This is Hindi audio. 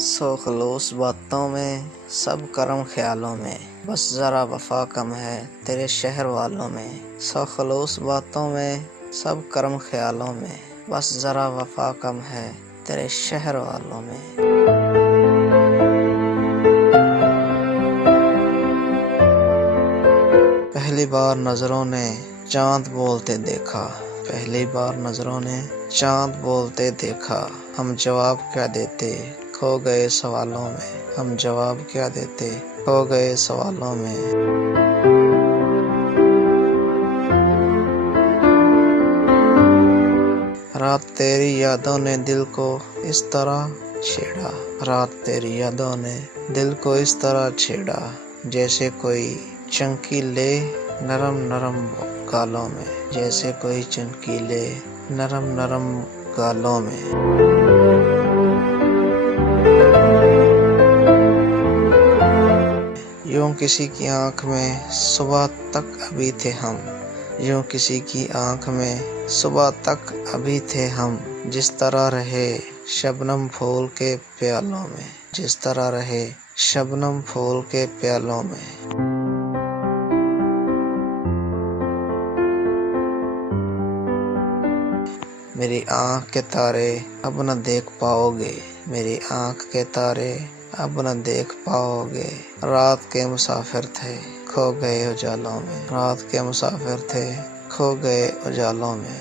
सौ खलूस बातों में, सब करम ख्यालों में, बस ज़रा वफ़ा कम है तेरे शहर वालों में। सौ खलूस बातों में, सब करम ख्यालों में, बस ज़रा वफ़ा कम है तेरे शहर वालों में। पहली बार नज़रों ने चाँद बोलते देखा, पहली बार नज़रों ने चाँद बोलते देखा। हम जवाब क्या देते खो गए सवालों में, हम जवाब क्या देते खो गए सवालों में। रात तेरी यादों ने दिल को इस तरह छेड़ा, रात तेरी यादों ने दिल को इस तरह छेड़ा, जैसे कोई चमकीले नरम नरम गालों में, जैसे कोई चमकीले नरम नरम गालों में। यूं किसी की आँख में सुबह तक अभी थे हम, यूं किसी की आँख में सुबह तक अभी थे हम, जिस तरह रहे शबनम फूल के प्यालों में, जिस तरह रहे शबनम फूल के प्यालों में। मेरी आँख के तारे अब न देख पाओगे, मेरी आँख के तारे अब न देख पाओगे। रात के मुसाफिर थे खो गए उजालों में, रात के मुसाफिर थे खो गए उजालों में।